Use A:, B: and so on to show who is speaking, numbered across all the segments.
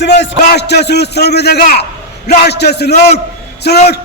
A: Smash राष्ट्र salute सलामी देगा राष्ट्र सलूट सलूट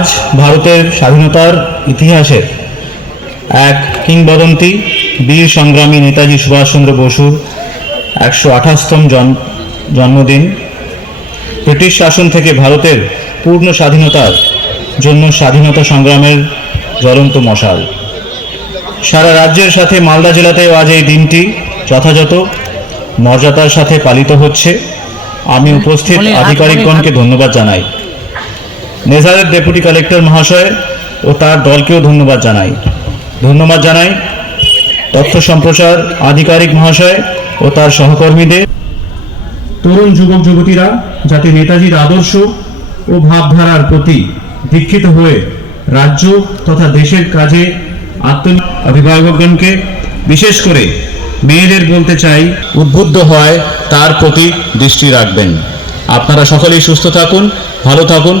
B: আজ ভারতের স্বাধীনতার ইতিহাসের এক কিংবদন্তি বীর সংগ্রামী নেতাজি সুভাষচন্দ্র বসুর একশো আঠাশতম জন্মদিন। ব্রিটিশ শাসন থেকে ভারতের পূর্ণ স্বাধীনতার জন্য স্বাধীনতা সংগ্রামের জ্বলন্ত মশাল। সারা রাজ্যের সাথে মালদা জেলাতেও আজ এই দিনটি যথাযথ মর্যাদার সাথে পালিত হচ্ছে। আমি উপস্থিত আধিকারিকগণকে ধন্যবাদ জানাই। নেজারের ডেপুটি কালেক্টর মহাশয় ও তার দলকেও ধন্যবাদ জানাই। ধন্যবাদ জানাই তথ্য সম্প্রচার আধিকারিক মহাশয় ও তার সহকর্মীদের। তরুণ যুবক যুবতীরা, যাতে নেতাজির আদর্শ ও ভাবধারার প্রতি দীক্ষিত হয়ে রাজ্য তথা দেশের কাজে আত্ম অভিভাবকগণকে বিশেষ করে মেয়েদের বলতে চাই, উদ্বুদ্ধ হয় তার প্রতি দৃষ্টি রাখবেন। আপনারা সকলেই সুস্থ থাকুন, ভালো থাকুন